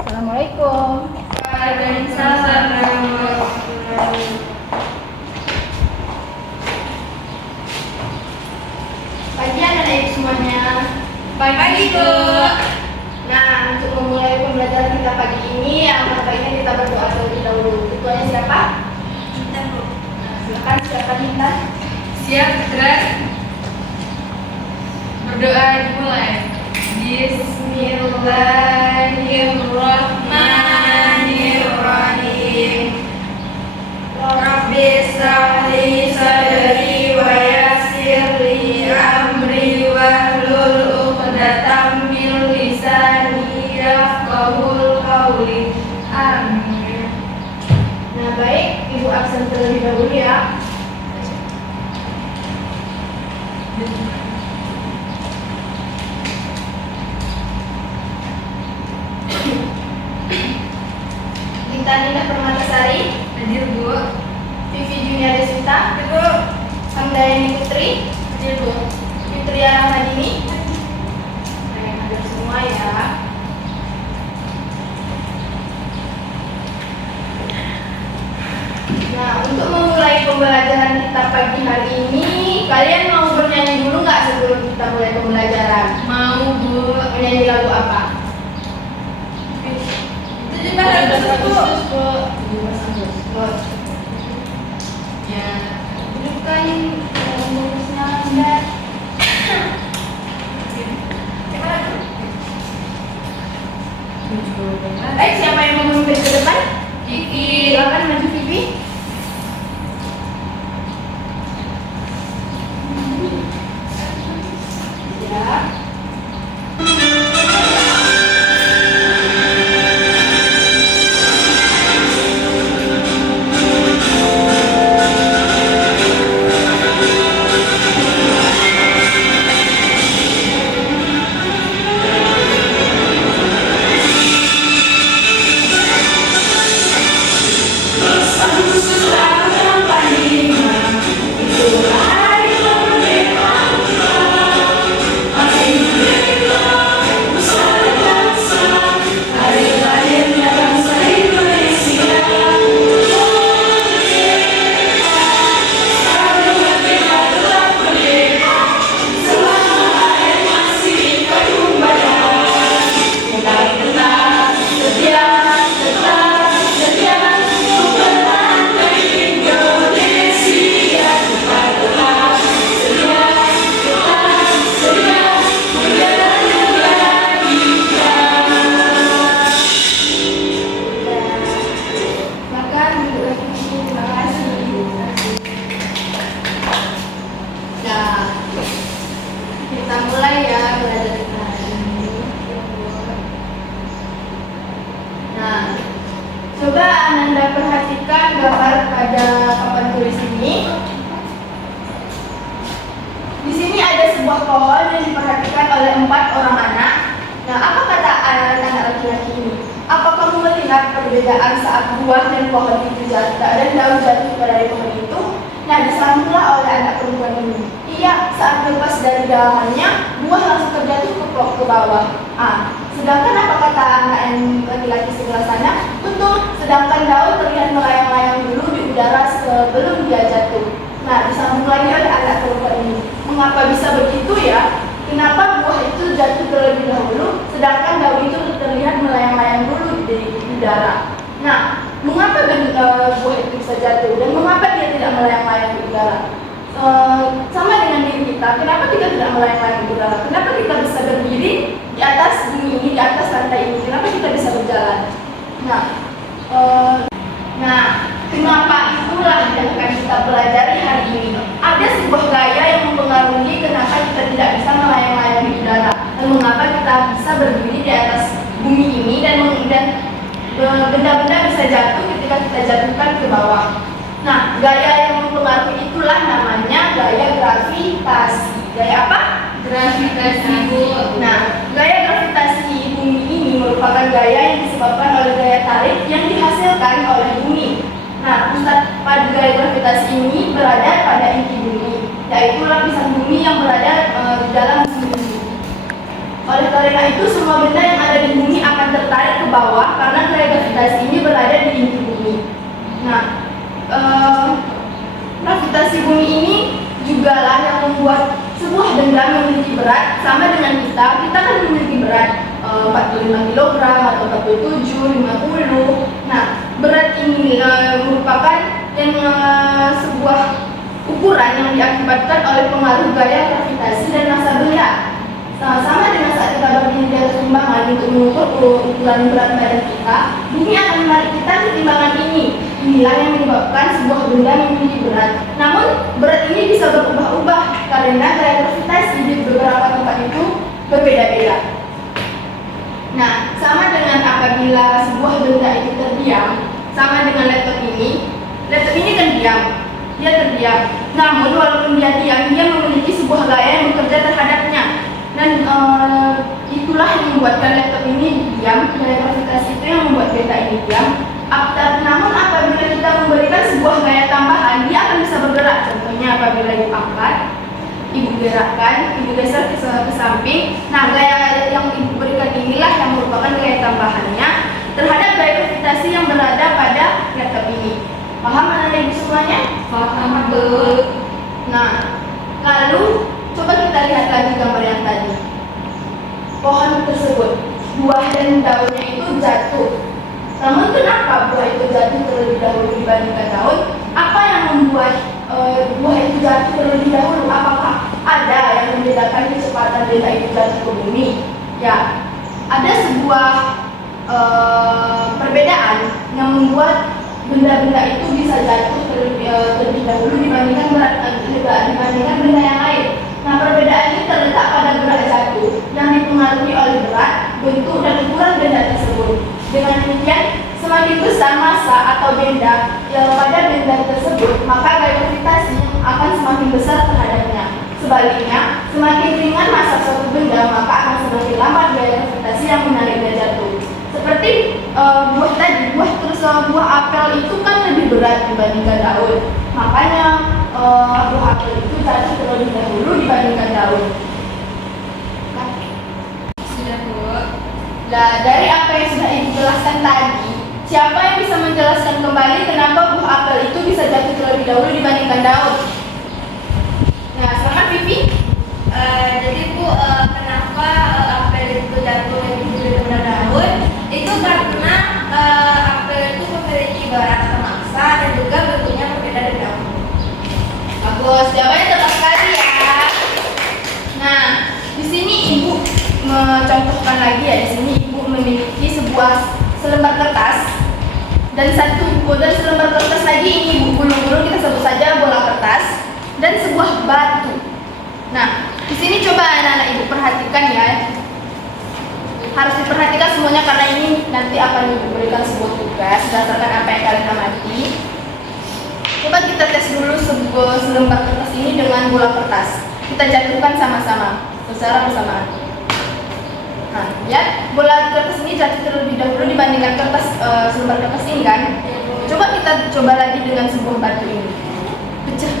Assalamualaikum. Waalaikumsalam. Pagi anak-anak semuanya. Pagi, Bu. Nah, untuk memulai pembelajaran kita pagi ini, yang baiknya kita berdoa terlebih dahulu. Ketuanya siapa? Intan, Bu. Nah, silakan Intan. Siap, Dras. Berdoa dimulai. Bismillahirrahmanirrahim. Rabbi shrah li sadri wa yassir li amri wahlul 'uqdatam min lisani yafqahul qawli. Amin. Nah, baik, Ibu absen terlebih dahulu ya. Intan Indah Permatasari, Hadir, Bu. Vivi Junia Deswita, Bu. Hamdayani Putri, Hadir, Bu. Fitriana Madini. Nah, yang hadir semua ya. Nah, untuk memulai pembelajaran kita pagi hari ini, kalian mau bernyanyi dulu nggak sebelum kita mulai pembelajaran? Mau, Bu. Menyanyi lagu apa? 17 Agustus, Bu. 17 Agustus. Ya. Bukan rumusnya enggak. Baik, siapa yang mau memimpin ke depan? Kiki. Silakan maju Vivi. Ya. Kita mulai ya belajar kita hari ini. Nah, coba Ananda perhatikan gambar pada papan tulis ini. Di sini ada sebuah pohon yang diperhatikan oleh 4 orang anak. Nah, apa kata anak laki-laki ini? Apa kamu melihat perbedaan saat buah dan pohon itu jatuh dan daun jatuh dari pohon itu? Nah, disambunglah oleh anak perempuan ini. Iya, saat lepas dari dahannya, buah langsung terjatuh ke bawah. Sedangkan apa kata anak yang laki-laki sebelah sana? Betul, sedangkan daun terlihat melayang-layang dulu di udara sebelum dia jatuh. Nah, disambung lagi oleh anak perempuan ini. Mengapa bisa begitu ya? Kenapa buah itu jatuh terlebih dahulu, sedangkan daun itu terlihat melayang-layang dulu di udara? Nah, mengapa buah itu bisa jatuh dan mengapa dia tidak melayang-layang di udara? Sama dengan diri kita, kenapa kita tidak melayang-layang di udara? Kenapa kita bisa berdiri di atas bumi ini, di atas lantai ini? Kenapa kita bisa berjalan? Nah, kenapa itulah yang akan kita pelajari hari ini. Ada sebuah gaya yang mempengaruhi kenapa kita tidak bisa melayang-layang di udara dan mengapa kita bisa berdiri di atas bumi ini dan benda-benda bisa jatuh ketika kita jatuhkan ke bawah. Nah, gaya yang mempengaruhi itulah namanya gaya gravitasi. Gaya apa? Gravitasi, Bu. Nah, gaya gravitasi ini berada pada inti bumi, yaitu lapisan bumi yang berada di dalam bumi. Oleh karena itu, semua benda yang ada di bumi akan tertarik ke bawah karena gravitasi ini berada di inti bumi. Nah, gravitasi bumi ini juga lah yang membuat sebuah benda memiliki berat sama dengan kita. Kita kan memiliki berat 45 kg atau 47, 50. Nah, berat ini merupakan sebuah ukuran yang diakibatkan oleh pengaruh gaya gravitasi dan massa benda. Sama dengan saat kita berdiri di atas timbangan untuk mengukur ukuran berat badan kita, bumi akan menarik kita ke timbangan ini. Inilah yang menyebabkan sebuah benda memiliki berat. Namun, berat ini bisa berubah-ubah karena gaya gravitasi di beberapa tempat itu berbeda-beda. Nah, sama dengan apabila sebuah benda itu terdiam, sama dengan laptop ini kan diam, dia terdiam. Namun, walaupun dia diam, dia memiliki sebuah gaya yang bekerja terhadapnya. Dan itulah yang membuatkan laptop ini diam, gaya gravitasi itu yang membuat benda ini diam. Namun apabila kita memberikan sebuah gaya tambahan, dia akan bisa bergerak. Contohnya apabila ibu angkat, ibu gerakkan, ibu geser ke samping. Nah, gaya yang ibu berikan inilah yang merupakan gaya tambahannya terhadap gaya gravitasi yang berada pada laptop ini. Paham anak ibu semuanya? Paham, Bu. Nah, lalu coba kita lihat lagi gambar yang tadi. Pohon tersebut, buah dan daunnya itu jatuh. Namun kenapa buah itu jatuh terlebih dahulu dibandingkan daun? Apa yang membuat buah itu jatuh terlebih dahulu? Apakah ada yang membedakan kecepatan benda itu jatuh ke bumi? Ya, ada sebuah perbedaan yang membuat benda-benda itu bisa jatuh terlebih dahulu dibandingkan benda yang lain. Nah, perbedaan ini terletak pada berat jatuh yang dipengaruhi oleh berat, bentuk, dan ukuran benda tersebut. Dengan demikian, semakin besar massa atau benda yang pada benda tersebut, maka gaya gravitasi akan semakin besar terhadapnya. Sebaliknya, semakin ringan massa suatu benda, maka akan semakin lambat gaya gravitasi yang menariknya jatuh. Seperti buah tadi, buah apel itu kan lebih berat dibandingkan daun. Makanya buah apel itu jatuh terlebih dahulu dibandingkan daun. Sudah, Bu. Nah, dari apa yang sudah ibu jelaskan tadi, siapa yang bisa menjelaskan kembali kenapa buah apel itu bisa jatuh terlebih dahulu dibandingkan daun? Nah, silakan Vivi. Jadi, Bu, kenapa apel itu jatuh lebih dulu daripada daun? Itu karena apel itu memiliki berat atau massa dan juga bentuknya berbeda dari daun. Bagus, jawabannya tepat sekali ya. Nah, di sini ibu mencontohkan lagi ya. Di sini ibu memiliki sebuah selembar kertas dan selembar kertas lagi ini ibu gulung-gulung, kita sebut saja bola kertas, dan sebuah batu. Nah, di sini coba anak-anak ibu perhatikan ya. Harus diperhatikan semuanya karena ini nanti akan ibu berikan sebuah tugas berdasarkan apa yang kalian amati. Coba kita tes dulu sebuah selembar kertas ini dengan bola kertas. Kita jatuhkan sama-sama secara bersamaan. Nah, ya, bola kertas ini jatuh terlebih dahulu dibandingkan selembar kertas ini kan. Coba kita coba lagi dengan sebuah batu ini. Pecah.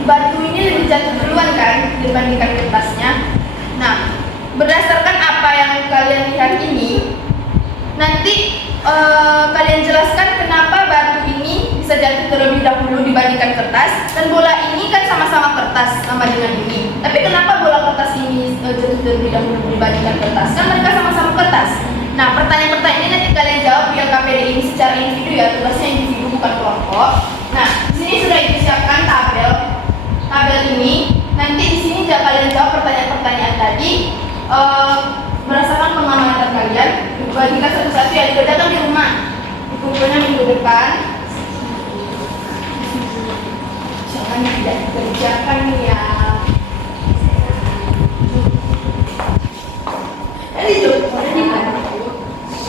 Batu ini lebih jatuh duluan kan dibandingkan kertasnya. Nah, berdasarkan apa yang kalian lihat ini, nanti kalian jelaskan kenapa batu ini bisa jatuh terlebih dahulu dibandingkan kertas, dan bola ini kan sama-sama kertas sama dengan ini. Tapi kenapa bola kertas ini jatuh terlebih dahulu dibandingkan kertas? Kan mereka sama-sama kertas. Nah, pertanyaan-pertanyaan ini nanti kalian jawab via KPD ini secara individu ya, tugasnya individu bukan kelompok. Nah, di sini sudah disiapkan tabel ini. Nanti di sini kalian jawab pertanyaan-pertanyaan tadi berdasarkan pengamatan kalian. Bagikan satu-satu ya, dikerjakan di rumah. Dikumpulnya minggu depan. Jangan tidak dikerjakan ya.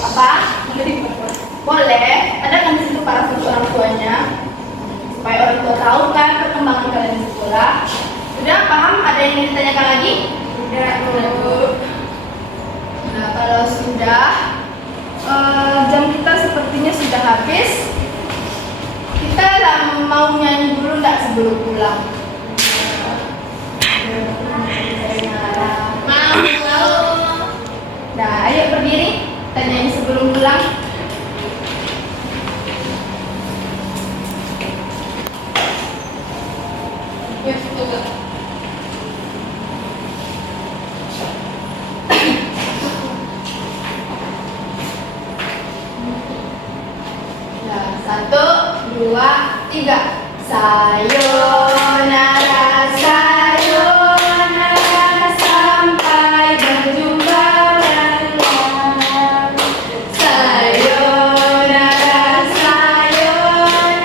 Apa? Boleh. Ada kan di situ para orang tuanya, supaya orang tua tahu kan perkembangan kalian di sekolah. Sudah paham? Ada yang ingin ditanyakan lagi? Sudah, Bu. Nah, kalau sudah, jam kita sepertinya sudah habis. Kita mau nyanyi dulu nggak sebelum pulang? Mau. Nah, ayo berdiri, kita nyanyi sebelum pulang. Yuk, coba. Nah, 1, 2, 3. Sayonara, sayonara, sampai berjumpa lagi. Sayonara, sayonara,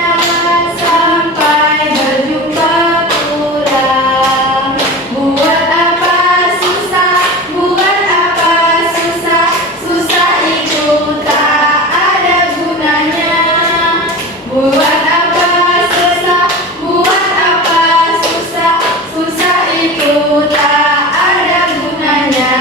sampai berjumpa pulang. Buat apa susah, buat apa susah, susah itu tak ada gunanya. Buat apa susah, buat apa susah, susah itu tak ada gunanya.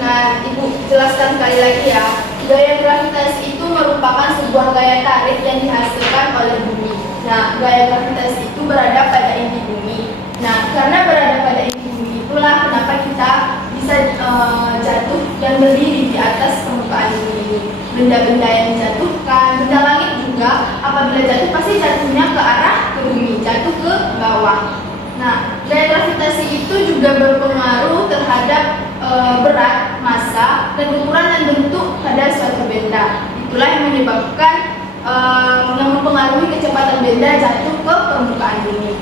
Nah, Ibu jelaskan sekali lagi ya. Gaya gravitasi itu merupakan sebuah gaya tarik yang dihasilkan oleh bumi. Nah, gaya gravitasi itu berada pada inti bumi. Nah, karena berada pada inti bumi itulah kenapa kita bisa jatuh dan berdiri di atas permukaan bumi ini. Benda-benda yang dijatuhkan, benda langit juga apabila jatuh pasti jatuhnya ke arah ke bumi, jatuh ke bawah. Nah, gaya gravitasi itu juga berpengaruh terhadap berat, massa, dan ukuran dan bentuk pada suatu benda. Itulah yang menyebabkan yang mempengaruhi kecepatan benda jatuh ke permukaan bumi.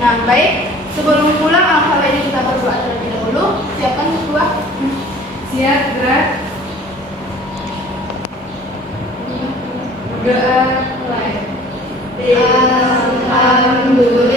Nah, baik, sebelum pulang alangkah baiknya kita berdoa terlebih dahulu. Siapkan berdoa. Siap, gerak. Berdoa mulai. Alhamdulillah.